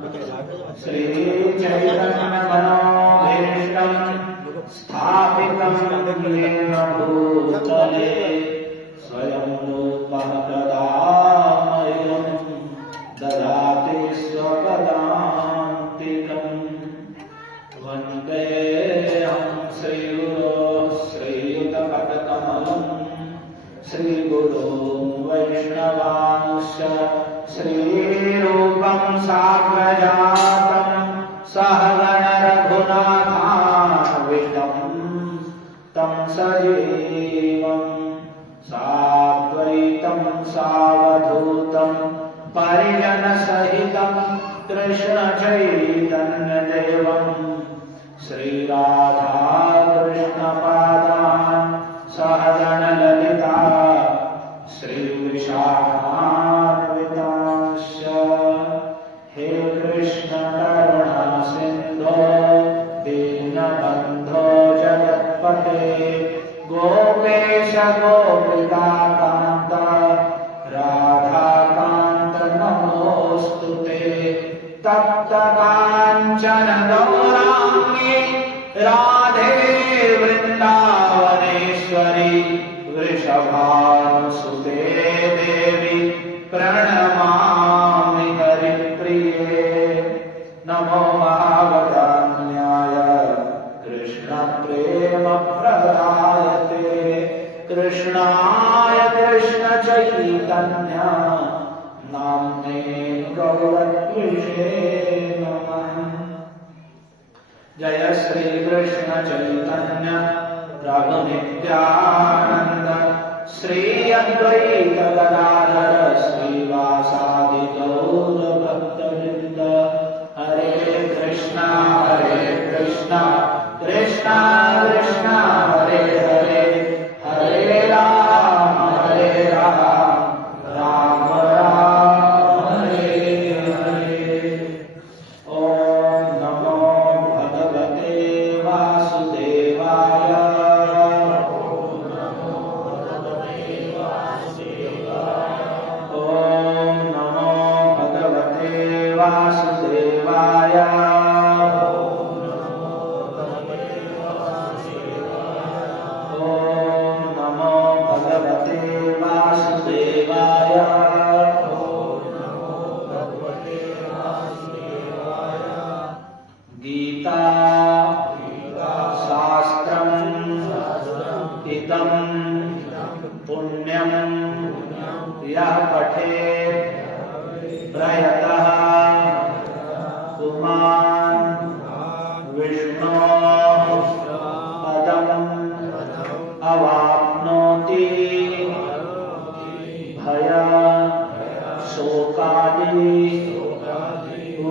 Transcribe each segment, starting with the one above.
श्री चैतन्य मनोभीष्टं स्थापितं येन भूतले स्वयं रूपः कदा मह्यं ददाति स्वपदान्तिकम् वन्देऽहं श्रीगुरोः श्रीयुतपदकमलं श्रीगुरों वैष्णवांश्च श्रीरूपं साग्रजातं सहगण रघुनाथान्वितं तं सजीवं साद्वैतं सावधूतं परिजनसहितं कृष्ण चैतन्यदेवं श्रीराधा कृष्णपादान् सहगण ललिता श्रीविशाखान्वितांश्च हे कृष्ण करुणा सिन्धो दीनबन्धो जगत्पते गोपेश गोपिकान्त राधाकान्त नमोऽस्तुते तप्त काञ्चन गौराङ्गी राधे वृन्दावनेश्वरी वृषभानुसुते देवी प्रणमामि हरिप्रिये नमो महावदान्याय कृष्णप्रेमप्रदायते कृष्णाय कृष्णचैतन्य नाम्ने गौरद्विषे नमः। जय श्री कृष्ण चैतन्य प्रभु नित्यानंद श्री अद्वैत गदाधर श्रीवासादि गौर भक्तवृंद हरे कृष्णा कृष्णा कृष्णा हरे हरे हरे राम राम राम हरे हरे। ओम नमो भगवते वासुदेवाय वासुदेवाय ओम नमो भगवते वासुदेवाय गीता शास्त्रम् इदं पुण्यं यः पठेत् प्रयतः पुमान् विष्णोः पदम् अवाप्नोति भय शोकादि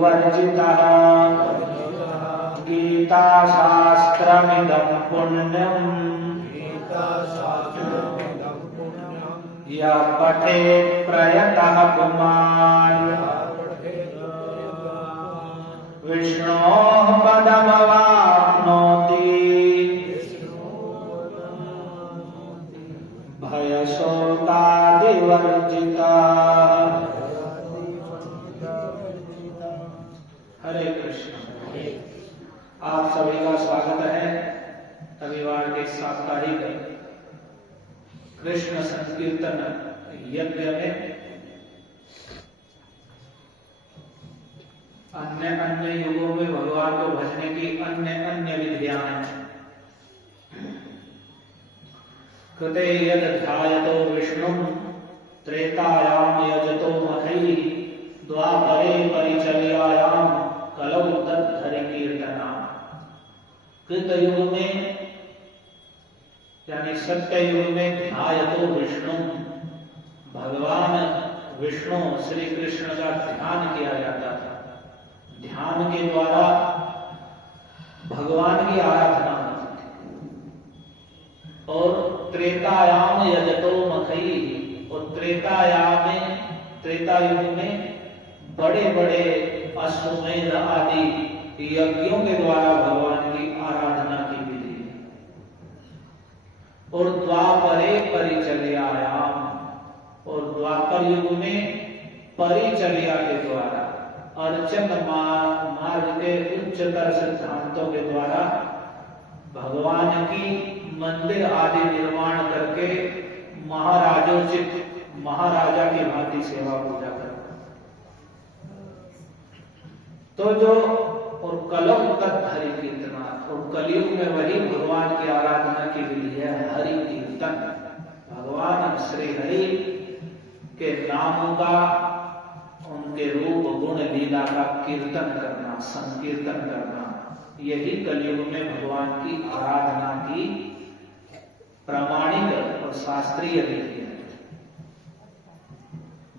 वर्जितः। गीता शास्त्रमिदं पुण्यम् यः पठेत् प्रयतः पुमान् विष्णोः पदमवाप्नोति भयशोकादिवर्जितः। हरे कृष्ण। आप सभी का स्वागत है रविवार के साप्ताहिक कृष्ण संकीर्तन यज्ञ में। अन्य अन्य युगों में भगवान को भजने की अन्य अन्य विधियां हैं। कृते यद ध्यायतो विष्णुं त्रेतायाम यजतो मखैः द्वापरे परिचर्यायां कलौ तद्धरि कीर्तना। कृत युग में यानी सत्य युग में ध्यायतो विष्णु भगवान विष्णु श्री कृष्ण का ध्यान किया जाता था। ध्यान के द्वारा भगवान की आराधना होती थी। और त्रेतायाम यजतो मखई, और त्रेता युग में बड़े बड़े अश्वमेध आदि यज्ञों के द्वारा भगवान की आराधना की विधि। और द्वापरे परिचर्यायाम, और द्वापर युग में परिचर्या के द्वारा अर्चन मार्ग के उच्चतर सिद्धांतों के द्वारा भगवान की मंदिर आदि निर्माण करके महाराजोचित महाराजा की भांति सेवा पूजा करना। तो जो और कलम तक हरि कीर्तना, और कलयुग में वही भगवान की आराधना की विधि है हरि कीर्तन। भगवान श्री हरि के नामों का, उनके रूप गुण लीला का कीर्तन करना, संकीर्तन करना, यही कलयुग में भगवान की आराधना की प्रामाणिक और शास्त्रीय विधि है।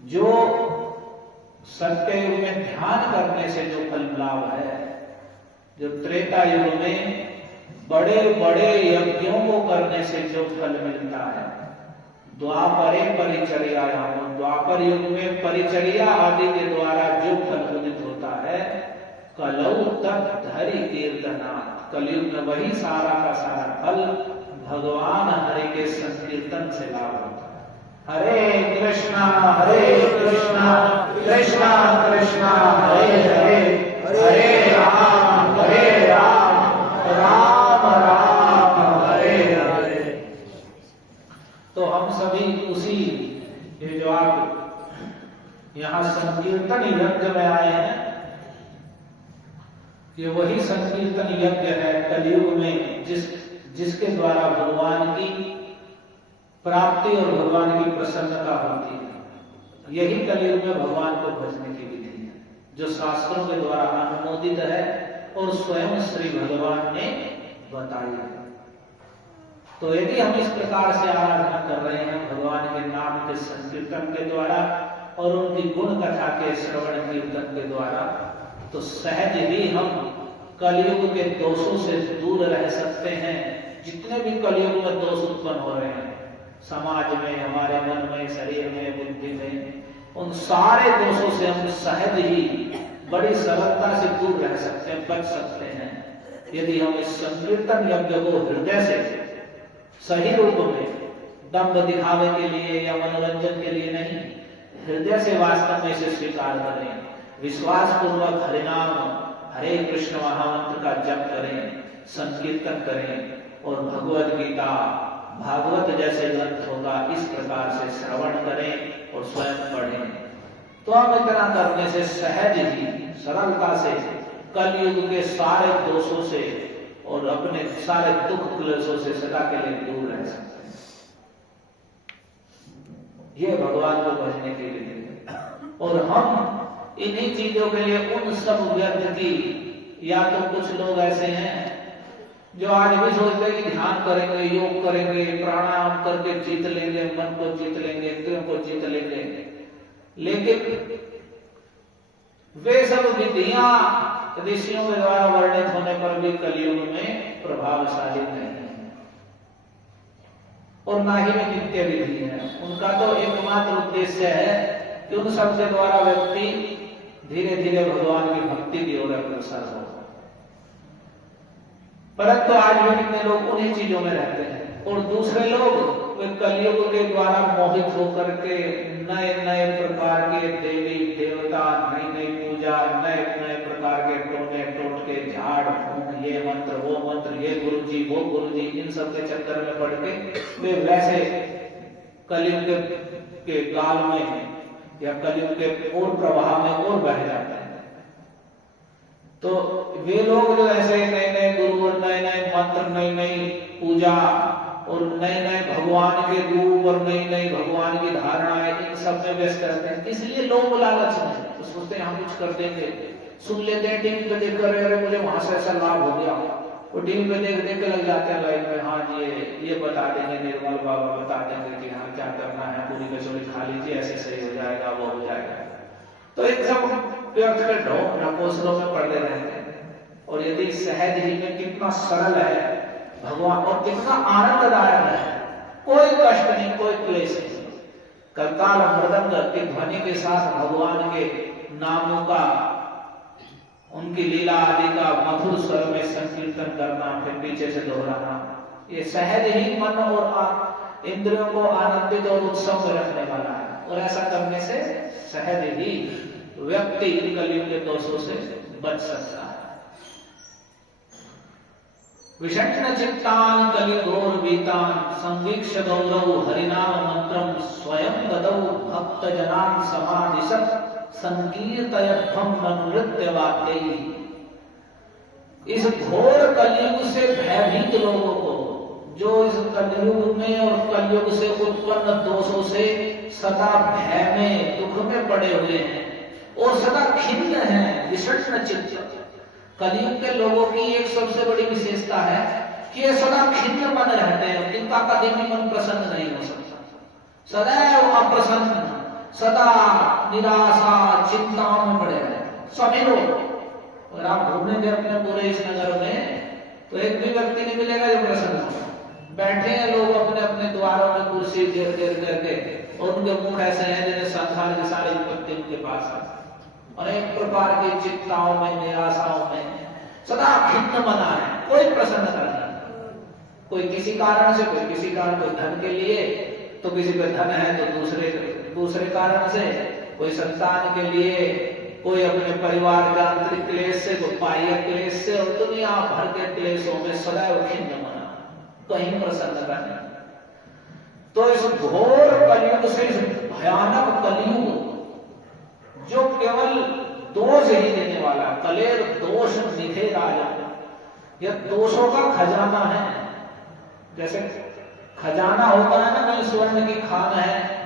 जो सत्ययुग में ध्यान करने से जो फल लाभ है, जो त्रेता युग में बड़े बड़े यज्ञों को करने से जो फल मिलता है, द्वापरे परिचर्यायाम, द्वापर युग में परिचर्या आदि के द्वारा जो फल उदित होता है, कलौ तत् हरि कीर्तना, कलयुग में वही सारा का सारा फल भगवान हरि के संकीर्तन से लाभ होता है। हरे कृष्णा कृष्णा कृष्णा हरे हरे, हरे राम राम राम हरे हरे। तो हम सभी उसी, ये जो आप यहाँ संकीर्तन यज्ञ में आए हैं, ये वही संकीर्तन यज्ञ है कलयुग में जिसके द्वारा भगवान की प्राप्ति और भगवान की प्रसन्नता होती है। यही कलयुग में भगवान को भजने की विधि है, जो शास्त्रों के द्वारा अनुमोदित है और स्वयं श्री भगवान ने बताई है। तो यदि हम इस प्रकार से आराधना कर रहे हैं भगवान के नाम के संकीर्तन के द्वारा और उनकी गुण कथा के श्रवण कीर्तन के द्वारा, तो सहज ही हम कलयुग के दोषों से दूर रह सकते हैं। जितने भी कलयुग में दोष उत्पन्न हो रहे हैं समाज में, हमारे मन में, शरीर में, बुद्धि में, उन सारे दोषों से हम सहज ही बड़ी सरलता से दूर रह सकते हैं, बच सकते हैं, यदि हम इस संकीर्तन यज्ञ को हृदय से सही रूप में, दम्भ दिखावे के लिए या मनोरंजन के लिए नहीं, हृदय से वास्तव में इसे स्वीकार करें, विश्वास पूर्वक हरिनाम हरे कृष्ण महामंत्र का जप करें, संकीर्तन करें और भगवद गीता भागवत जैसे ग्रंथ होगा इस प्रकार से श्रवण करें और स्वयं पढ़ें। तो हम इतना करने से सहज ही सरलता से कलयुग के सारे दोषों से और अपने सारे दुख क्लेशों से सदा के लिए दूर रह सकते हैं। ये भगवान को भजने के लिए। और हम इन्हीं चीजों के लिए उन सब व्यर्थ की, या तो कुछ लोग ऐसे हैं जो आज भी सोचते हैं कि ध्यान करेंगे, योग करेंगे, प्राणायाम करके जीत लेंगे, मन को जीत लेंगे, इंद्रियों को जीत लेंगे, लेकिन वे सब विधियां ऋषियों के द्वारा वर्णित होने पर भी कलयुग में प्रभावशाली नहीं है और ना ही वे नित्य विधि है। उनका तो एकमात्र उद्देश्य है कि उन सब के द्वारा व्यक्ति धीरे धीरे भगवान की भक्ति की ओर अग्रसर हो। परंतु आज भी कितने लोग उन्हीं चीजों में रहते हैं और दूसरे लोग वे कलयुग के द्वारा मोहित होकर के नए नए प्रकार के देवी देवता, नई नई पूजा, नए नए प्रकार के टोने टोटके, झाड़ फूंक, ये मंत्र वो मंत्र, ये गुरुजी वो गुरुजी, इन सब के चक्कर में पड़ के वे वैसे कलयुग के काल में या कलयुग के और प्रभाव में और बह जाते हैं। तो वे लोग जो ऐसे नए नए गुरु और नए नए मंत्र, नई नई पूजा और नए नए भगवान के रूप और नई नई भगवान की धारणाएं, इन सब में व्यस्त रहते हैं। इसलिए लोग लालच में तो सोचते हैं हम कुछ कर देंगे, सुन लेते हैं टीवी पे देख कर, अरे मुझे वहां से ऐसा लाभ हो गया, वो टीवी पे देख देख के लग जाते हैं लाइन में। हाँ ये बता देंगे, निर्मल बाबा बता देंगे कि हाँ क्या करना है, पूरी कचौड़ी खा लीजिए, ऐसे सही हो जाएगा, वो हो जाएगा। तो एक सब व्यर्थ के ढोंग ढकोसलों में पड़े रहते हैं। और यदि सहज ही में कितना सरल है भगवान और कितना आनंददायक है, कोई कष्ट नहीं, कोई क्लेश नहीं। करताल मृदंग की ध्वनि के साथ भगवान के नामों का, उनकी लीला आदि का मधुर स्वर में संकीर्तन करना, फिर पीछे से दोहराना, ये सहज ही मन और इंद्रियों को आनंदित और उत्सव में रखने वाला है। और ऐसा करने से सहज ही व्यक्ति कलयुग के दोषों से बच सकता है। विषण्ण चित्तान कलिघोर वीतान संवीक्ष गौरव हरिनाम मंत्रम स्वयं गदौ भक्त जनान समादिशत संकीर्तयध्वम मनुनृत्य वाक्यैः। इस घोर कलयुग से भयभीत लोगों को, जो इस कलयुग में और कलयुग से उत्पन्न दोषों से सदा भय में, दुख में पड़े हुए हैं और सदा खिन्न हैं, विषण्ण चित्त। कलयुग के लोगों की एक सबसे बड़ी विशेषता है कि ये सदा खिन्न मन रहते हैं, इनका कभी भी मन प्रसन्न नहीं हो सकता, सदैव अप्रसन्न, सदा निराशा चिंताओं में पड़े रहते सभी लोग। और आप घूमेंगे अपने पूरे इस नगर में तो एक भी व्यक्ति नहीं मिलेगा जो प्रसन्न हो। बैठे हैं लोग अपने अपने द्वारों में कुर्सी घेर घेर करके, और उनके मुख ऐसे हैं जैसे संसार के सारे विपत्ति उनके पास है, अनेक प्रकार की चिंताओं में, निराशाओं में सदा खिन्न मना है, कोई प्रसन्नता नहीं। कोई किसी कारण से, कोई किसी कारण, कोई धन के लिए, तो किसी पे धन है तो दूसरे कारण से, कोई संतान के लिए, कोई अपने परिवार का आंतरिक क्लेश से, कोई बाह्य क्लेश से, और दुनिया भर के क्लेशों में सदैव खिन्न मना, कहीं प्रसन्नता नहीं। तो इस घोर कलयुग से, इस भयानक कलयुग जो केवल दोष ही देने वाला, कलेर दोष निधे राजा, यह दोषों का खजाना है। जैसे खजाना होता है ना, कहीं स्वर्ण की खान है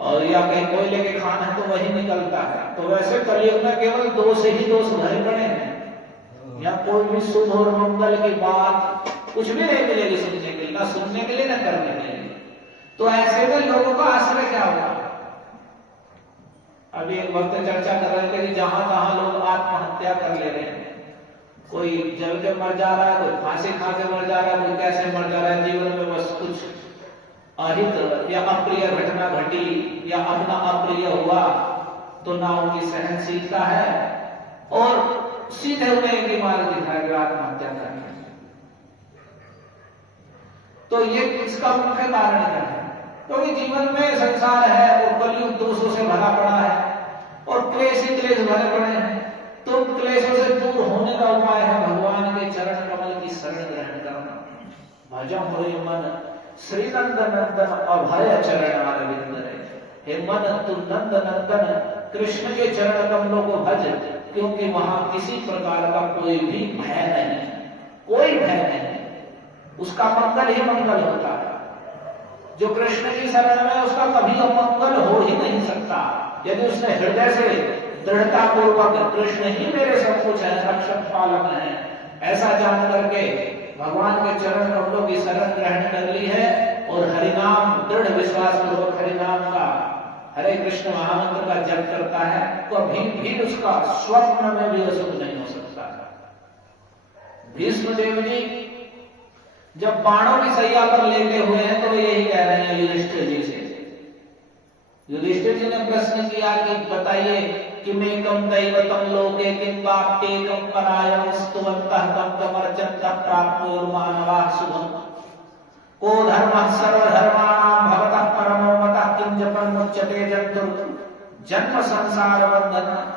और या कहीं कोयले की खान है तो वही निकलता है, तो वैसे कलयुग में केवल दोष ही दोष भरे पड़े हैं। या कोई भी शुभ और मंगल की बात कुछ भी नहीं मिलेगी सुनने के लिए, ना सुनने के लिए ना करने के लिए। तो ऐसे में लोगों का आश्रय क्या होगा? अभी एक वक्त चर्चा कर रहे थे कि जहां तहां लोग आत्महत्या कर ले रहे हैं, कोई जल के मर जा रहा है, कोई फांसी खा के मर जा रहा है, कोई कैसे मर जा रहा है, जीवन में बस कुछ अहित या अप्रिय घटना घटी या अपना अप्रिय हुआ तो ना उनकी सहनशीलता है और सीधे उन्हें एक ही मार्ग दिखाया गया, आत्महत्या करने। तो ये इसका मुख्य कारण क्या है? क्योंकि जीवन में संसार है और कलयुग दोषों से भरा पड़ा है और क्लेश ही क्लेश भरे पड़े हैं। तो क्लेशों से दूर होने का उपाय है भगवान के चरण कमल की शरण ग्रहण करना। भजम हो मन श्री नंद नंदन अभय चरण अरविंद रे। हे मन तू नंद नंदन कृष्ण के चरण कमलों को भज, क्योंकि वहां किसी प्रकार का कोई भी भय नहीं, कोई भय नहीं, उसका मंगल ही मंगल होता है। जो कृष्ण की शरण में, उसका कभी अमंगल हो ही नहीं सकता। यदि उसने हृदय से दृढ़ता पूर्वक कृष्ण ही मेरे सब कुछ है, रक्षक पालक है, ऐसा जान करके भगवान के चरण कमलों की शरण ग्रहण कर ली है और हरिनाम दृढ़ विश्वास पूर्वक हरिनाम का, हरे कृष्ण महामंत्र का जप करता है, कभी भी उसका स्वप्न में भी अशुभ नहीं हो सकता। भीष्म देव जी जब बाणों की सैया पर लेटे हुए हैं तो वे यही कह रहे हैं युधिष्ठिर जी से। युधिष्ठिर जी ने प्रश्न किया कि बताइए कि मेकम दैवतम लोके किं वाप्येकं परायणं स्तुवन्तः तं तमर्चन्तः प्राप्नुर्मानवाः शुभम्। को धर्मः सर्वधर्माणां भवतः परमो मतः किं जपन् मुच्यते जन्म संसार बंधन।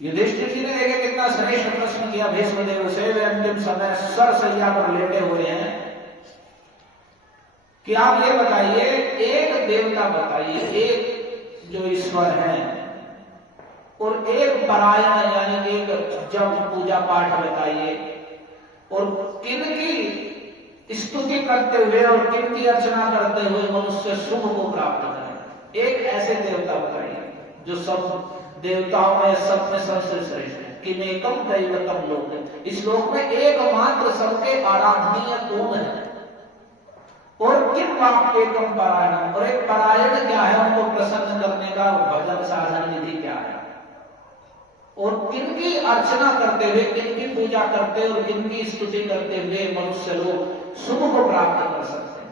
युधिष्ठिर जी ने देखिए कितना श्रेष्ठ प्रश्न किया भीष्मदेव से। वे अंतिम समय सरसैया पर लेटे हुए हैं कि आप ये बताइए, एक देवता बताइए, एक जो ईश्वर है, और एक परायण यानी एक जप पूजा पाठ बताइए, और किनकी स्तुति करते हुए और किनकी अर्चना करते हुए मनुष्य शुभ को प्राप्त करे। एक ऐसे देवता बताइए जो सब देवताओं में सब में सबसे श्रेष्ठ है। किमेकम दैवतम लोक, इस लोक में एकमात्र सबके आराधनीय कौन है? और किम वाप्येकम परायण, और एक परायण क्या है, उनको प्रसन्न करने का भजन साधन विधि क्या है, और किनकी अर्चना करते हुए, किनकी पूजा करते और किनकी स्तुति करते हुए मनुष्य लोग शुभ को प्राप्त कर सकते हैं।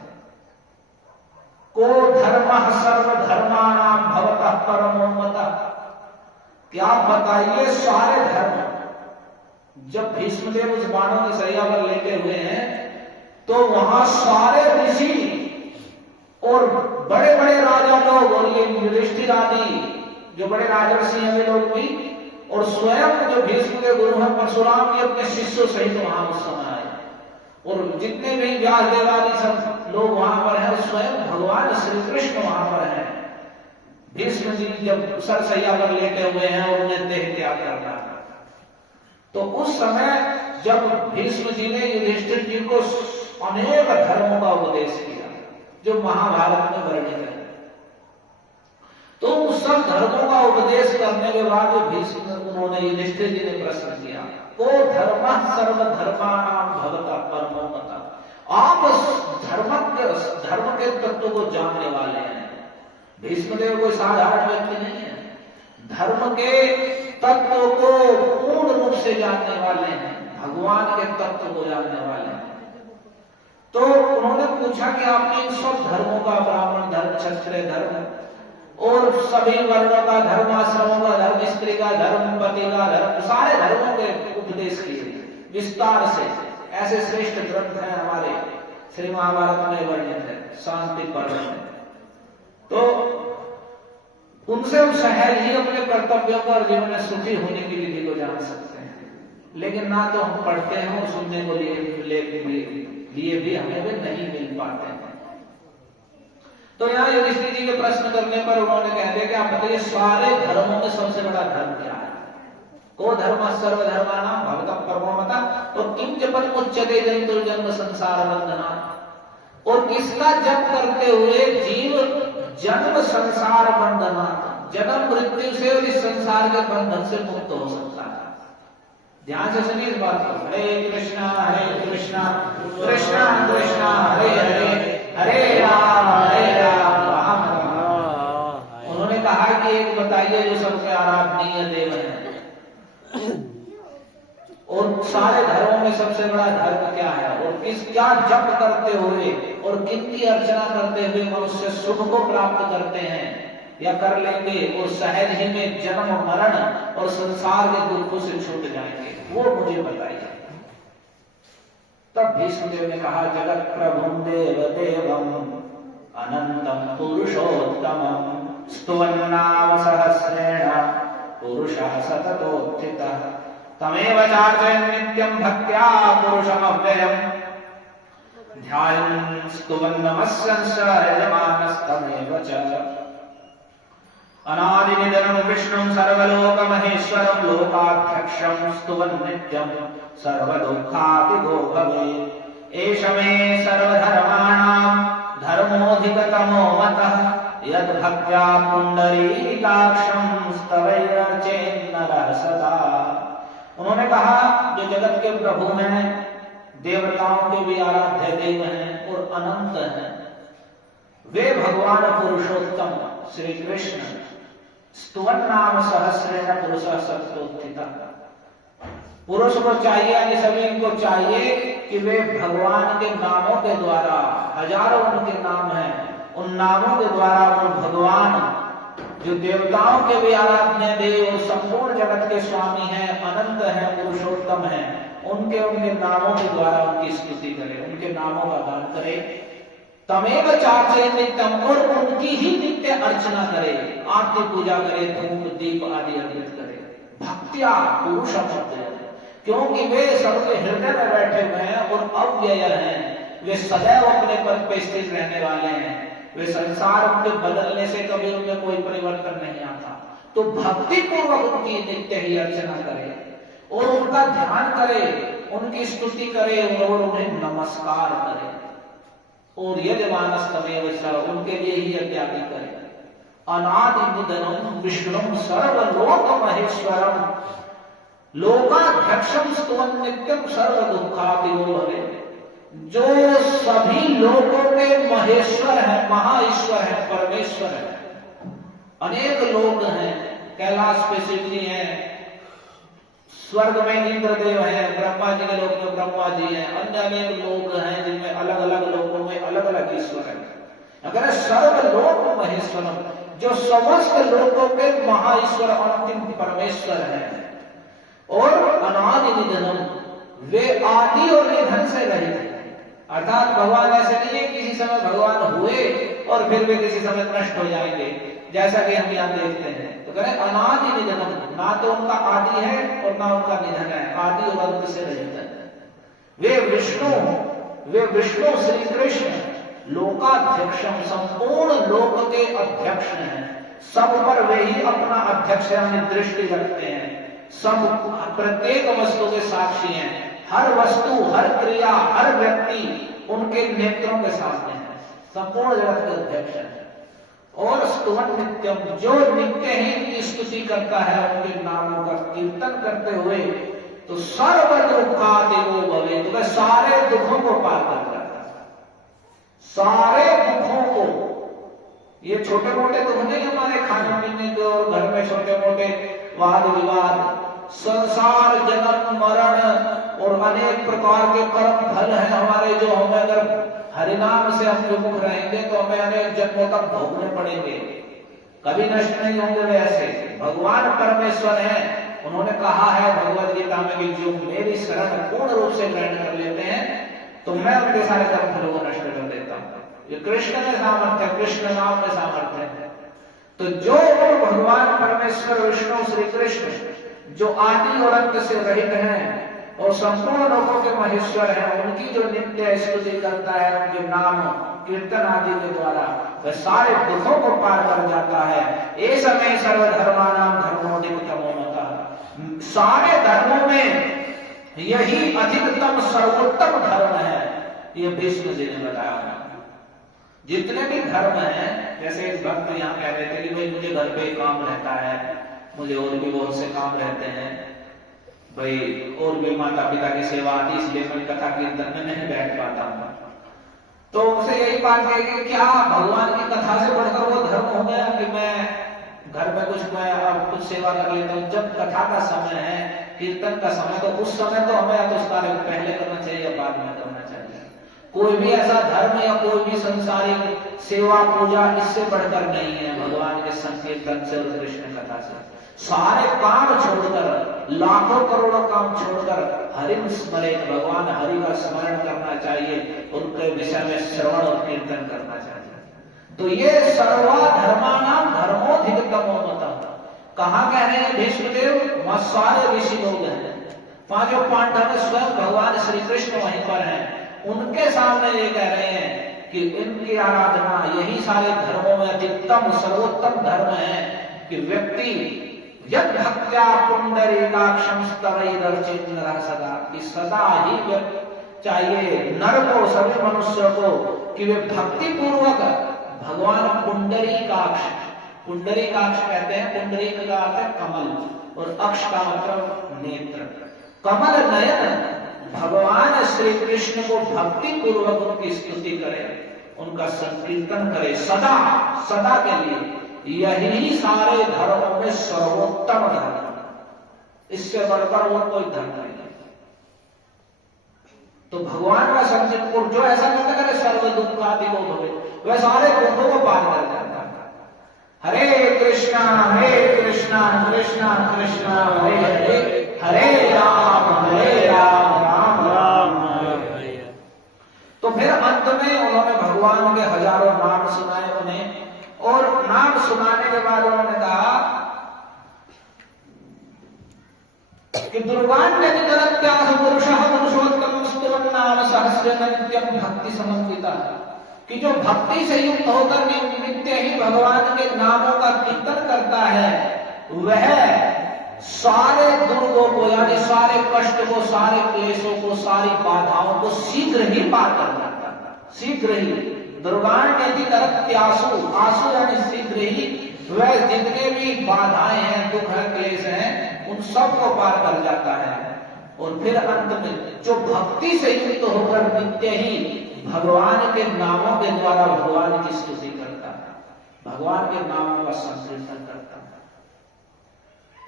को धर्मः सर्वधर्माणां भवतः परमो मतः, क्या बताइए सारे धर्म। जब भीष्मदेव उस बाणों की सैया पर लेटे हुए हैं तो वहां सारे ऋषि और बड़े बड़े राजा लोग और ये युधिष्ठिर आदि जो बड़े राजर्षि हैं वे लोग भी, और स्वयं जो भीष्म के गुरु हैं परशुराम भी अपने शिष्यों सहित वहां उस समय आए, और जितने भी व्यासदेव आदि सब लोग वहां पर हैं, स्वयं भगवान श्री कृष्ण वहां पर हैं। भीष्म जी जब सरसैया पर लेटे हुए हैं और उन्हें देह त्याग करना, तो उस समय जब भीष्म जी ने युधिष्ठिर जी को अनेक धर्मों का उपदेश किया जो महाभारत में वर्णित है, तो उस सब धर्मों का उपदेश करने के बाद भीष्म उन्होंने युधिष्ठिर जी ने प्रश्न किया, को धर्म सर्वधर्माणां भवता परमो मता, आप धर्म के तत्व को जानने वाले हैं। भीष्मदेव कोई साधारण व्यक्ति नहीं है, धर्म के तत्व को पूर्ण रूप से जानने वाले हैं, भगवान के तत्व को जानने वाले हैं। तो उन्होंने पूछा कि आपने इन सब धर्मों का, ब्राह्मण धर्म, क्षत्रिय धर्म और सभी वर्णों का धर्म, आश्रमों का धर्म, स्त्री का धर्म, पति का धर्म, सारे धर्मों के उपदेश किए विस्तार से। ऐसे श्रेष्ठ ग्रंथ हैं हमारे, श्री महाभारत में वर्णित है, शांति पर्व में। तो उनसे हम सहज ही अपने कर्तव्यों को और जीवन में सुखी होने की विधि को जान सकते हैं, लेकिन ना तो हम पढ़ते हैं और सुनने को लिए भी हमें भी नहीं मिल पाते हैं। तो यहाँ युधिष्ठिर जी के प्रश्न करने पर उन्होंने कह दिया कि आप बताइए सारे धर्मों में सबसे बड़ा धर्म क्या है? को धर्म सर्वधर्माणां भवतः परमो मता, तो किम जपन मुच्यते जंतु जन्म संसार बंधना, और किसका जप करते हुए जीव जन्म संसार बंधना, जन्म मृत्यु से और इस संसार के बंधन से मुक्त हो सकता है। ध्यान से सुनिए इस बात को। हरे कृष्णा कृष्णा कृष्णा हरे हरे, हरे राम राम राम। उन्होंने कहा कि एक बताइए जो सबसे आराधनीय देव है, और सारे धर्मों में सबसे बड़ा धर्म क्या है, और किस क्या जप करते हुए और किनकी अर्चना करते हुए मनुष्य सुख को प्राप्त करते हैं या कर लेंगे और सहज ही में जन्म मरण और संसार के दुखों से छूट जाएंगे, वो मुझे बताइए। तब भीष्मदेव ने कहा, जगत प्रभुं देव देवम अनंतम पुरुषोत्तमं स्तुवन्नाम सहस्रेण पुरुषः सततोत्थितः तमेव चार्चयन् नित्यं भक्त्या पुरुषमव्ययम् ध्यायन् स्तुवन् नमस्यंस यजमानस्तमेव च अनादिनिधनं विष्णुं सर्वलोकमहेश्वरं लोकाध्यक्षं स्तुवन् नित्यं सर्वदुःखातिगो भवेत् एष मे सर्वधर्माणां धर्मोऽधिकतमो मतः यद्भक्त्या पुण्डरीकाक्षं स्तवैरर्चेन्नरः सदा। उन्होंने कहा, जो जगत के प्रभु हैं, देवताओं के भी आराध्य देव हैं और अनंत हैं, वे भगवान पुरुषोत्तम श्री कृष्ण स्तुवन्नाम सहस्रेण पुरुषः सततोत्थितः। पुरुष को चाहिए, यानी सभी को चाहिए कि वे भगवान के नामों के द्वारा, हजारों उनके नाम हैं, उन नामों के द्वारा उन भगवान जो देवताओं के भी आराध्य देव, संपूर्ण जगत के स्वामी हैं, अनंत हैं, पुरुषोत्तम हैं, उनके नामों के द्वारा उनकी स्तुति करे, उनके नामों का गान करे। तमेव चार्चयन् नित्यं, और उनकी ही नित्य अर्चना करे, आरती पूजा करे, धूप दीप आदि अर्पित करे। भक्त्या पुरुषमव्ययम्, क्योंकि वे सबके हृदय में बैठे हुए हैं और अव्यय हैं, वे सदैव अपने पद पर स्थित रहने वाले हैं, वे संसार उनके बदलने से कभी उनमें कोई परिवर्तन नहीं आता। तो भक्ति पूर्वक उनकी नित्य ही अर्चना करे और उनका ध्यान करे, उनकी स्तुति करे और उन्हें नमस्कार करे, और यजमानस्तमेव च, उनके लिए ही यज्ञादि करे। अनादि निधनं विष्णुं सर्वलोक महेश्वरं लोकाध्यक्षं स्तुवन् नित्यं सर्वदुःखातिगो भवेत्। जो सभी लोगों के महेश्वर है, महाईश्वर है, परमेश्वर है। अनेक लोग हैं, कैलाश पे शिव जी हैं, स्वर्ग में इंद्रदेव हैं, ब्रह्मा जी के लोक में ब्रह्मा जी हैं, अन्य अनेक लोग हैं जिनमें अलग अलग लोगों में अलग अलग ईश्वर है। अगर सर्वलोक महेश्वरम, जो समस्त लोगों के महाईश्वर अंतिम परमेश्वर है, और अनादि निधनम, वे आदि और निधन से रहित है। अर्थात भगवान ऐसे नहीं है किसी समय भगवान हुए और फिर वे किसी समय नष्ट हो जाएंगे, जैसा कि हम यहाँ देखते हैं। तो कह रहे अनादि निधन, ना तो उनका आदि है और ना उनका निधन है, आदि और अंत से रहित है। वे विष्णु श्री कृष्ण लोकाध्यक्षम, संपूर्ण लोक के अध्यक्ष हैं। सब पर वे ही अपना अध्यक्ष यानी दृष्टि रखते हैं। सब प्रत्येक वस्तु के साक्षी हैं। हर वस्तु, हर क्रिया, हर व्यक्ति उनके नेत्रों के सामने है। संपूर्ण जगत के अध्यक्ष हैं। और स्तुवन नित्यम, जो नित्य ही इनकी स्तुति करता है, उनके नामों का कीर्तन करते हुए, तो सर्व दुखादिको भवे, तो वह सारे दुखों को पार कर जाता है। सारे दुखों को, ये छोटे मोटे दुख नहीं हमारे खाने पीने के और घर में छोटे मोटे वाद विवाद, संसार जन्म मरण और अनेक प्रकार के कर्म फल हैं हमारे, जो हमें अगर हरिनाम से हम विमुख रहेंगे तो हमें अनेक जन्मों तक भोगने पड़ेंगे, कभी नष्ट नहीं होंगे। वे ऐसे भगवान परमेश्वर हैं, उन्होंने कहा है भगवद गीता में कि जो मेरी शरण पूर्ण रूप से ग्रहण कर लेते हैं तो मैं उनके सारे कर्म फलों को नष्ट कर देता हूं। ये कृष्ण में सामर्थ्य है, कृष्ण नाम में सामर्थ्य है। तो जो भगवान परमेश्वर विष्णु श्री कृष्ण जो आदि और अंत से रहित हैं और संपूर्ण लोगों के महेश्वर हैं, उनकी जो नित्य स्तुति करता है उनके नाम कीर्तन आदि के द्वारा, वह सारे दुखों को पार कर जाता है। ये समय सर्वधर्मानां धर्मोऽधिकतमो मतः, सारे धर्मों में यही अधिकतम सर्वोत्तम धर्म है। ये भीष्म जी ने बताया। जितने भी धर्म हैं, जैसे एक भक्त यहाँ कह रहे थे कि भाई मुझे घर पे काम रहता है, मुझे और भी बहुत से काम रहते हैं भाई, और भी माता पिता की सेवा आती, इसलिए मैं कथा कीर्तन में नहीं बैठ पाता हूँ। तो उनसे यही बात है कि क्या भगवान की कथा से बढ़कर वो धर्म हो गया कि मैं घर में कुछ सेवा कर लेता हूँ। जब कथा का समय है, कीर्तन का समय, तो उस समय तो हमें या तो उस कार्य को पहले करना चाहिए या बाद में करना चाहिए। कोई भी ऐसा धर्म या कोई भी संसारिक सेवा पूजा इससे बढ़कर नहीं है भगवान के संकीर्तन से और कृष्ण कथा से। सारे काम छोड़कर, लाखों करोड़ों काम छोड़कर हरि स्मरण, भगवान हरि का स्मरण करना चाहिए, उनके विषय में श्रवण और कीर्तन करना चाहिए। तो ये सर्वा धर्मानां धर्मोऽधिकतमो मतः, कहाँ कह रहे हैं भीष्मदेव? वहां सारे ऋषि लोग हैं, पांचों पांडव स्वयं भगवान श्री कृष्ण वहीं पर हैं, उनके सामने ये कह रहे हैं कि इनकी आराधना, यही सारे धर्मों में अधिकतम सर्वोत्तम धर्म है कि व्यक्ति यद भक्त्या पुंडरीकाक्षं स्तवैरर्चेत नरः सदा, कि सदा ही चाहिए नर को, सभी मनुष्यों को, कि वे भक्ति पूर्वक भगवान पुंडरीकाक्ष, पुंडरीकाक्ष कहते हैं, पुंडरीक का अर्थ है कमल और अक्ष का मतलब नेत्र, कमल नयन भगवान श्री कृष्ण को भक्ति पूर्वक उनकी स्तुति करे, उनका संकीर्तन करे सदा सदा के लिए। यही सारे धर्मों में सर्वोत्तम धर्म, इससे बढ़कर वो कोई धर्म नहीं है। तो भगवान का संकीर्तन, जो ऐसा करता करे सर्व दुखादिको भवे, वह सारे दुखों को पार कर जाता है। हरे कृष्णा कृष्णा कृष्णा हरे हरे, हरे राम राम राम हरे। तो फिर अंत में उन्होंने भगवान के हजारों नाम सुनाए उन्हें, और नाम सुनाने के बाद उन्होंने कहा कि दुर्गान्यतितरत्यासु पुरुषः पुरुषोत्तमं स्तुवन् नाम सहस्रेण नित्यं भक्ति समन्वितः, कि जो भक्ति से युक्त होकर नित्य ही भगवान के नामों का कीर्तन करता है, वह सारे दुर्गों को, यानी सारे कष्ट को, सारे क्लेशों को, सारी बाधाओं को शीघ्र ही पार कर जाता है। शीघ्र ही दुर्गान्यतितरत्यासु, आसु यानी शीघ्र ही, वह जितने भी बाधाएं हैं, दुख है, क्लेश हैं, उन सब को पार कर जाता है। और फिर अंत में जो भक्ति से युक्त होकर नित्य ही भगवान के नामों के द्वारा भगवान की स्तुति करता है, भगवान के नामों का संकीर्तन करता है।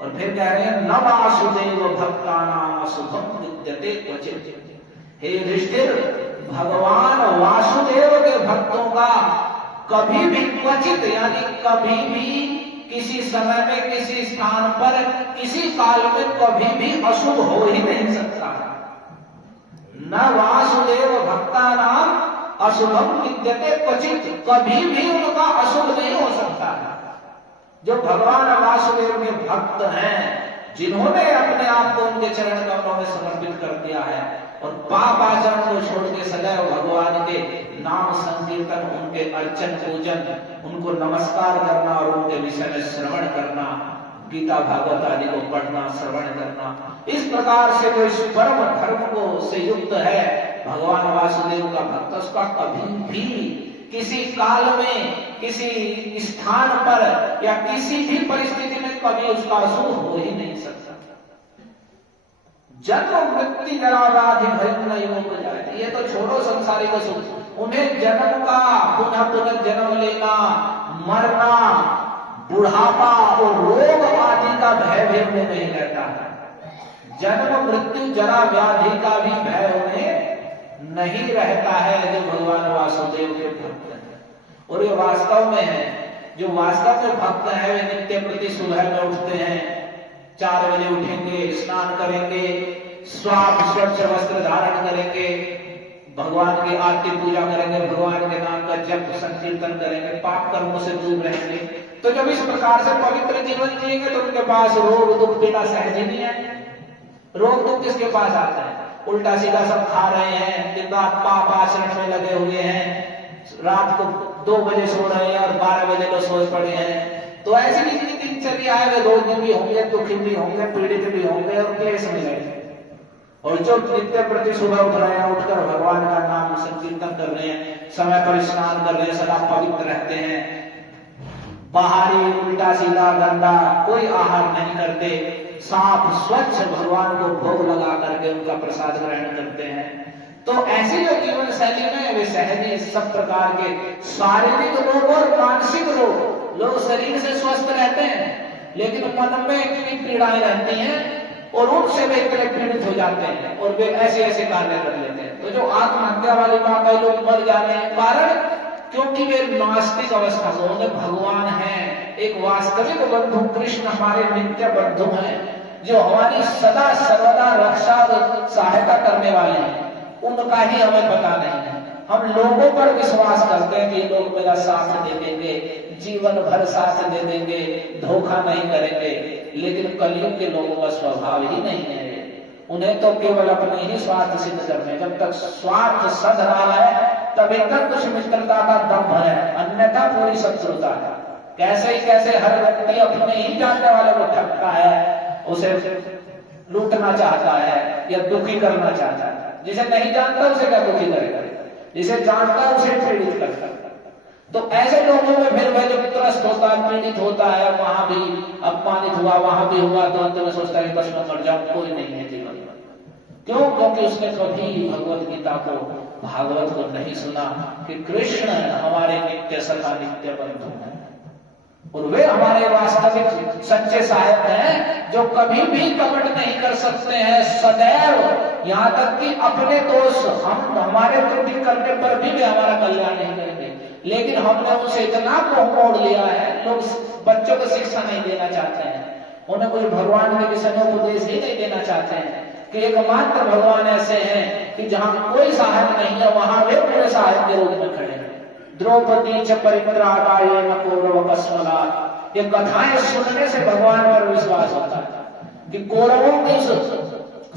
और फिर कह रहे हैं न वासुदेव भक्तानां अशुभं विद्यते क्वचित्, हे युधिष्ठिर, भगवान वासुदेव के भक्तों का कभी भी क्वचित, यानी कभी भी, किसी समय में, किसी स्थान पर, किसी काल में कभी भी अशुभ हो ही नहीं सकता। न वासुदेव भक्तानां अशुभम विद्यते क्वचित, कभी भी उनका अशुभ नहीं हो सकता है। जो भगवान वासुदेव के भक्त हैं, जिन्होंने अपने आप को उनके चरण कमलों में समर्पित कर दिया है और पाप आचरण को छोड़ के सदैव भगवान के नाम संकीर्तन, उनके अर्चन पूजन, उनको नमस्कार करना और उनके विषय में श्रवण करना, गीता भागवत आदि को पढ़ना श्रवण करना, इस प्रकार से जो इस परम धर्म को से युक्त है भगवान वासुदेव का भक्त, उसका कभी भी किसी काल में, किसी स्थान पर या किसी भी परिस्थिति में कभी उसका अशुभ हो ही नहीं सकता। जन्म मृत्यु जरा व्याधि भयं न योग जाए, ये तो छोड़ो संसारिक सुख, उन्हें जन्म का पुनः पुनः जन्म लेना, मरना, बुढ़ापा और रोग आदि का भय भी उन्हें नहीं रहता है। जन्म मृत्यु जरा व्याधि का भी भय उन्हें नहीं रहता है जो भगवान वासुदेव के भक्त हैं। और ये वास्तव में है, जो वास्तव में भक्त है वे नित्य प्रति सुबह में उठते हैं, 4 बजे उठेंगे, स्नान करेंगे, स्वच्छ वस्त्र धारण करेंगे, भगवान की आरती पूजा करेंगे, भगवान के नाम का जप संकीर्तन करेंगे, पाप कर्मों से दूर रहेंगे। तो जब इस प्रकार से पवित्र जीवन जिएंगे तो उनके पास रोग दुख पीड़ा सहज ही नहीं है। रोग दुख किसके पास आता है? उल्टा सीधा सब खा रहे हैं, दिन रात पाप आचरण में लगे हुए हैं, रात को 2 बजे सो रहे हैं और 12 बजे तो सोए पड़े हैं। तो ऐसी जितनी दिनचर्या है वे रोगी भी होंगे, दुखी भी होंगे, पीड़ित भी होंगे और क्लेश में रहेंगे। और जो नित्य प्रति सुबह उठ रहे हैं, उठकर भगवान का नाम संकीर्तन कर रहे हैं, समय पर स्नान कर रहे हैं, सदा पवित्र रहते हैं, बाहरी उल्टा सीधा गंदा कोई आहार नहीं करते, साफ स्वच्छ भगवान को भोग लगा करके उनका प्रसाद ग्रहण करते हैं, तो ऐसी जो जीवन शैली में वे सहज ही सब प्रकार के शारीरिक रोग और मानसिक रोग, लोग शरीर से स्वस्थ रहते हैं लेकिन मन में इतनी पीड़ाएं रहती हैं और उनसे वे इतने पीड़ित हो जाते हैं और वे ऐसे ऐसे कार्य कर लेते हैं। तो जो आत्महत्या वाली बात है, लोग मर जाते हैं, कारण क्योंकि वे नास्तिक अवस्था में, उन्हें भगवान है एक वास्तविक बंधु कृष्ण हमारे नित्य बंधु हैं, जो हमारी सदा सर्वदा रक्षा सहायता करने वाले हैं, उनका ही हमें पता नहीं है। हम लोगों पर विश्वास करते हैं कि ये लोग मेरा साथ दे देंगे, जीवन भर साथ दे देंगे, धोखा नहीं करेंगे, लेकिन कलयुग के लोगों का स्वभाव ही नहीं है। उन्हें तो केवल अपने ही स्वार्थ सिद्ध करने, जब तक स्वार्थ सध रहा है तभी तक कुछ मित्रता का दम है, अन्यथा पूरी शत्रुता है। कैसे ही कैसे हर व्यक्ति अपने ही जानने वाले को ठगता है, उसे लूटना चाहता है या दुखी करना चाहता है। जिसे नहीं जानता उसे क्या दुखी करेगा, जिसे जानता है उसे पीड़ित करता है। तो ऐसे लोगों में फिर वह जो त्रस्त होता है, पीड़ित होता है, वहां भी अपमानित हुआ, वहां भी हुआ, तो अंत में सोचता है बस मैं मर जाऊं, कोई नहीं है जीवन में। क्यों? क्योंकि उसने कभी भगवत गीता को, भागवत को नहीं सुना कि कृष्ण हमारे नित्य सखा, नित्य बंधु हैं और वे हमारे वास्तविक सच्चे सहायक हैं, जो कभी भी कपट नहीं कर सकते हैं, सदैव, यहाँ तक कि अपने दोष, हम हमारे त्रुटि करने पर भी वे हमारा कल्याण नहीं करेंगे, लेकिन हमने उनसे इतना मोह मोड़ लिया है। लोग बच्चों को शिक्षा नहीं देना चाहते हैं, उन्हें कुछ भगवान के विषय में उपदेश ही नहीं देना चाहते हैं कि एकमात्र भगवान ऐसे हैं कि जहां कोई सहायक नहीं है वहां वे पूरे सहायक के रूप में खड़े हैं। द्रौपदी च परित्राणाय न कौरव कस्मला, ये कथाएं सुनने से भगवान पर विश्वास होता है कि कौरवों की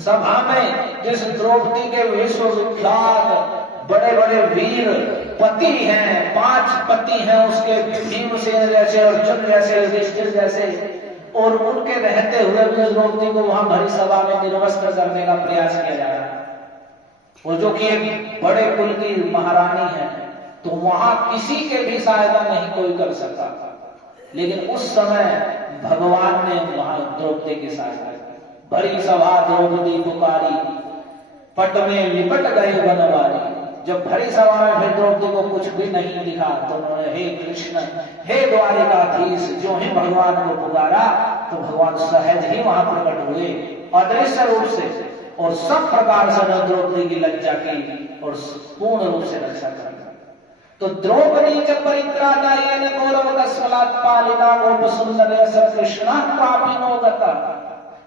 सभा में जिस द्रौपदी के विश्वविख्यात बड़े बड़े वीर पति हैं, 5 पति हैं उसके, भीमसेन जैसे, अर्जुन जैसे, युधिष्ठिर जैसे, और उनके रहते हुए भी द्रौपदी को वहां भरी सभा में निर्वस्त्र करने का प्रयास किया जा रहा है। वो जो कि एक बड़े कुल की महारानी है, तो वहां किसी के भी सहायता नहीं कोई कर सकता, लेकिन उस समय भगवान ने वहां द्रौपदी की सहायता की। भरी सभा द्रौपदी पुकारी, पट में लिपट गए बनवारी। जब भरी सभा में फिर द्रौपदी को कुछ भी नहीं दिखा तो उन्होंने हे कृष्ण, हे द्वारिकाधीश, जो ही भगवान को पुकारा तो भगवान सहज ही वहां प्रकट हुए अदृश्य रूप से, और सब प्रकार से द्रौपदी की लज्जा की और पूर्ण रूप से रक्षा कर। तो द्रौपदी च परित्राणाय कौरव कस्मलात् पालिता गोप सुंदर कृष्ण पापिनो गता।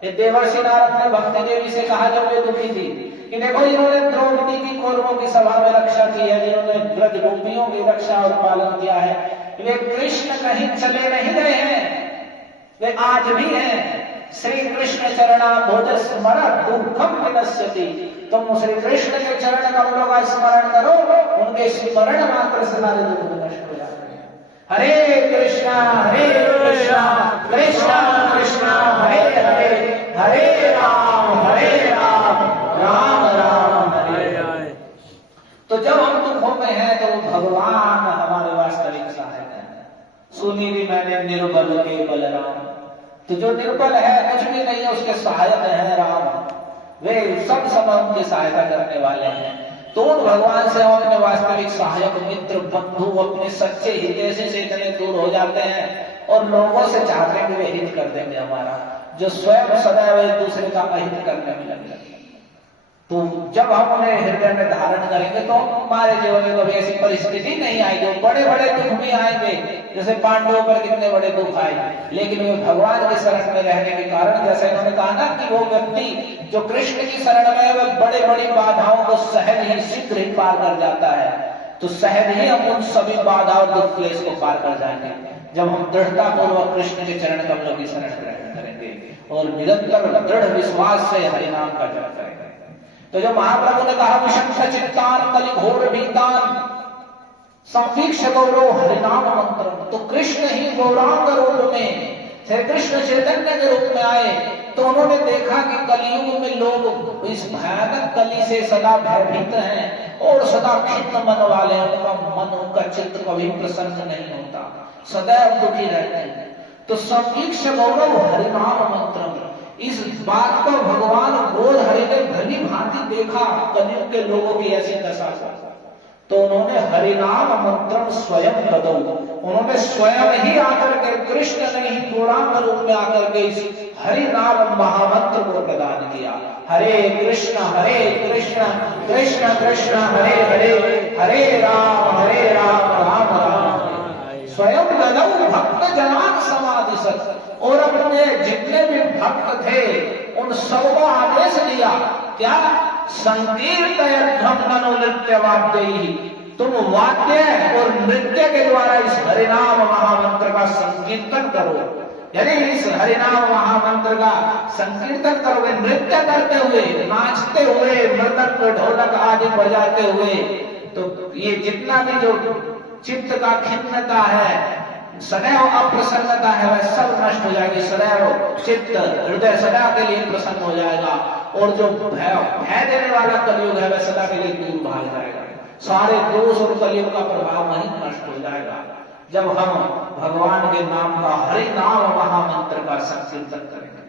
ये देवर्षि नारद ने भक्ति देवी से कहा जब वे दुखी थी कि देखो इन्होंने द्रौपदी की कौरवों की सभा में रक्षा की है, जिन्होंने ब्रज गोपियों की रक्षा और पालन किया है, वे कृष्ण कहीं चले नहीं गए हैं, वे आज भी हैं। श्री कृष्ण चरणा भोज स्मरण दुखम विनश्यति। तुम श्री कृष्ण के चरण कमलों का स्मरण करो, उनके स्मरण मात्र से सारे दुख नष्ट हो जाते हैं। हरे कृष्णा कृष्णा कृष्णा हरे हरे, हरे राम राम राम हरे हरे। तो जब हम दुखों में हैं तो भगवान हमारे वास्तविक सहायक है। सुनी भी मैंने निर्बल के बलराम, तो जो निर्बल है कुछ भी नहीं है, उसके सहायक है राम, वे सब समय उनकी सहायता करने वाले हैं। तो उन भगवान से हम अपने वास्तविक सहायक मित्र बंधु अपने सच्चे हितैषी से इतने दूर हो जाते हैं और लोगों से चाहते हैं कि वे हित कर देंगे हमारा, जो स्वयं सदैव एक दूसरे का अहित करने में लगे। तो जब हम उन्हें हृदय में धारण करेंगे तो हमारे जीवन में कभी ऐसी परिस्थिति नहीं आएगी। बड़े बड़े दुख भी आएंगे, जैसे पांडवों पर कितने बड़े दुख आए, लेकिन वे भगवान के शरण में रहने के कारण, जैसे इन्होंने कहा ना कि वो व्यक्ति जो कृष्ण की शरण में है वह बड़े बड़ी बाधाओं को सहज ही शीघ्र ही पार कर जाता है। तो सहज ही हम उन सभी बाधाओं दुख क्लेश को पार कर जाएंगे जब हम दृढ़ता पूर्वक कृष्ण के चरण कमलों की शरण ग्रहण करेंगे और निरंतर दृढ़ विश्वास से हरिनाम का जप करेंगे। तो जब महाप्रभु ने कहा विशंख चित्तान कलि घोर भीतान सापेक्ष गौरव हरिनाम मंत्र, तो कृष्ण ही गौरांग रूप में श्री कृष्ण चैतन्य के रूप में आए, तो उन्होंने देखा कि कलियुग में लोग इस भयानक कली से सदा भयभीत हैं और सदा खिन्न मन वाले हैं, उनका मन उनका चित्त कभी प्रसन्न नहीं होता, सदैव दुखी रहते हैं। तो सापेक्ष गौरव हरिनाम मंत्र, इस बात को भगवान गोद हरि ने भली भांति देखा कलियुग के लोगों की ऐसी दशा, तो उन्होंने हरिनाम मंत्र स्वयं ददौ, उन्होंने स्वयं ही आकर के कृष्ण ने ही गौरांग रूप में आकर के इस हरिनाम महामंत्र को प्रदान किया। हरे कृष्ण कृष्ण कृष्ण हरे हरे, हरे राम राम राम। स्वयं ददौ भक्त जनान समाधि सत, और अपने जितने भी भक्त थे उन सबको आदेश दिया, क्या संकीर्तयध्वं ननु नृत्य वाद्यैः, तुम वाद्य और नृत्य के द्वारा इस हरिनाम महामंत्र का संकीर्तन करो। यानी इस हरिनाम महामंत्र का संकीर्तन करोगे, नृत्य करते हुए, नाचते हुए, मृदंग ढोलक आदि बजाते हुए, तो ये जितना भी जो चित्त का खिन्नता है, सदैव अप्रसन्नता है, वह सब नष्ट हो जाएगी। सदैव चित्त हृदय सदा के लिए प्रसन्न हो जाएगा और जो भय देने वाला कलयुग है वह सदा के लिए दूर भाग जाएगा। सारे दोष और कलयुग का प्रभाव वहीं नष्ट हो जाएगा जब हम भगवान के नाम का हरि नाम महामंत्र का संकीर्तन करेंगे।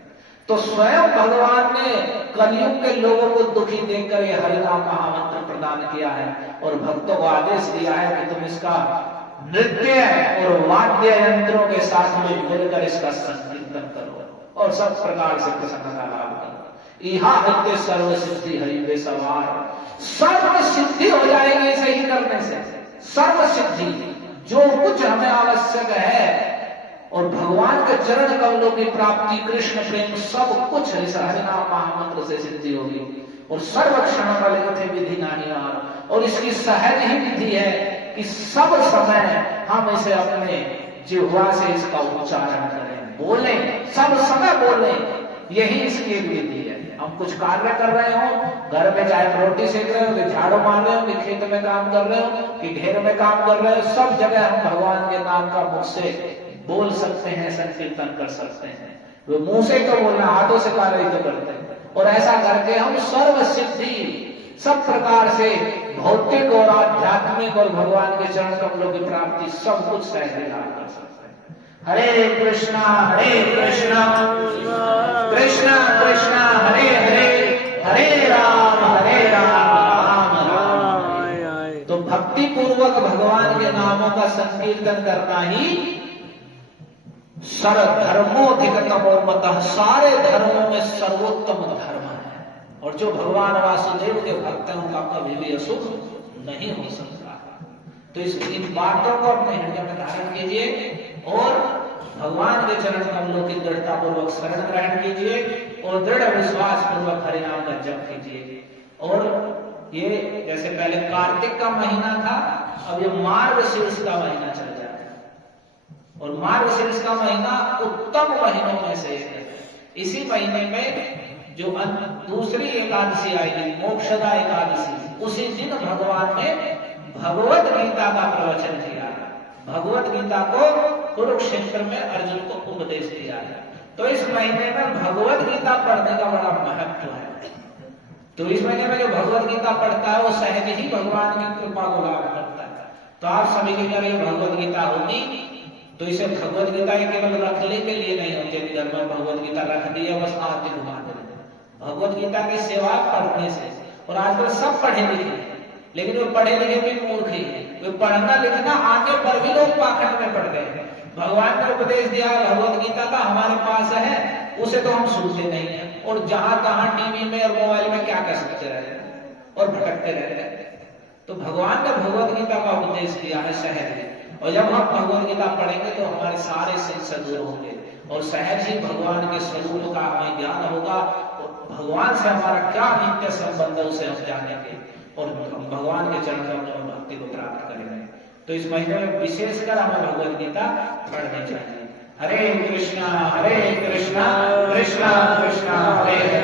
तो स्वयं भगवान ने कलयुग के लोगों को दुखी देखकर यह हरिनाम महामंत्र प्रदान किया है और भक्तों को आदेश दिया है कि तुम इसका नृत्य और वाद्य यंत्रों के साथ में मिलकर इसका संकीर्तन करो और सब प्रकार से प्रसन्नता लाभ करो। इहा हत्य सर्व सिद्धि हरि सवार, सर्व सिद्धि हो जाएगी ऐसे ही करने से। सर्व सिद्धि जो कुछ हमें आवश्यक है और भगवान के चरण कमलों की प्राप्ति, कृष्ण प्रेम, सब कुछ इस हरिनाम महामंत्र से सिद्धि होगी। और सर्वक्षण फलित विधि नानियार, और इसकी सहज ही विधि है कि सब समय हम इसे अपने जिह्वा से इसका उच्चारण करें, बोलें, सब समय बोलें। यही इसकी एक विधि है। हम कुछ कार्य कर रहे हो, घर में चाहे रोटी सेक रहे हो, कि झाड़ू मार रहे हो, कि खेत में काम कर रहे हो, कि घेर में काम कर रहे हो, सब जगह हम भगवान के नाम का मुख से बोल सकते हैं, संकीर्तन कर सकते हैं। वो मुंह से तो बोलना, हाथों से कार्य तो करते हैं। और ऐसा करके हम सर्व सिद्धि, सब प्रकार से भौतिक और आध्यात्मिक और भगवान के चरण कमलों की प्राप्ति सब कुछ सहज लाभ कर सकते हैं। हरे कृष्णा कृष्ण कृष्ण हरे हरे, हरे राम राम राम। तो भक्ति पूर्वक भगवान के नामों का संकीर्तन करना ही सर्वधर्मोधिकतमो मतः, सारे धर्मों में सर्वोत्तम धर्म है। और जो भगवान वासुदेव के भक्त हैं उनका कभी भी अशुभ नहीं हो सकता। तो इन बातों को अपने हृदय में धारण कीजिए और भगवान के चरण कमलों की दृढ़ता पूर्वक शरण ग्रहण कीजिए और दृढ़ विश्वास पूर्वक हरिनाम का जप कीजिए। और ये जैसे पहले कार्तिक का महीना था, अब ये मार्गशीर्ष का महीना चल जाएगा। और मार्गशीर्ष का महीना उत्तम महीनों में से एक है। इसी महीने में जो दूसरी एकादशी आएगी, मोक्षदा एकादशी, उसी दिन भगवान ने भगवत गीता का प्रवचन किया है। भगवत गीता को कुरुक्षेत्र में अर्जुन को उपदेश दिया है। तो इस महीने में भगवत गीता पढ़ने का बड़ा महत्व है। तो इस महीने में जो भगवत गीता पढ़ता है वो सहज ही भगवान की कृपा को लाभ करता है। तो आप सभी के घर ये भगवत गीता होगी, तो इसे भगवत गीता केवल रखने के लिए नहीं होती कि घर में भगवत गीता रख दी है बस आरती घुमा दे। भगवत गीता की सेवा पढ़ने से, और आजकल सब पढ़े लिखे, लेकिन वो पढ़े लिखे भी मूर्ख ही है। वे पढ़ना लिखना आगे पर भी लोग पाखंड में पढ़ गए। भगवान ने उपदेश दिया भगवत गीता का, हमारे पास है, उसे तो हम सुनते नहीं है, और जहां तहां टीवी में और मोबाइल में क्या कर सकते रहते हैं और भटकते रहते हैं। तो भगवान ने भगवत गीता का उपदेश दिया है सहज है, और जब हम भगवत गीता पढ़ेंगे तो हमारे सारे संशय दूर होंगे और सहज ही भगवान के स्वरूप का हमें ज्ञान होगा, और भगवान से हमारा क्या नित्य संबंध है उसे हम जानेंगे और भगवान के चरणों में भक्ति को प्राप्त करेंगे। तो इस महीने में विशेषकर हमें भगवत गीता पढ़नी चाहिए। हरे कृष्णा कृष्णा कृष्णा कृष्णा हरे हरे।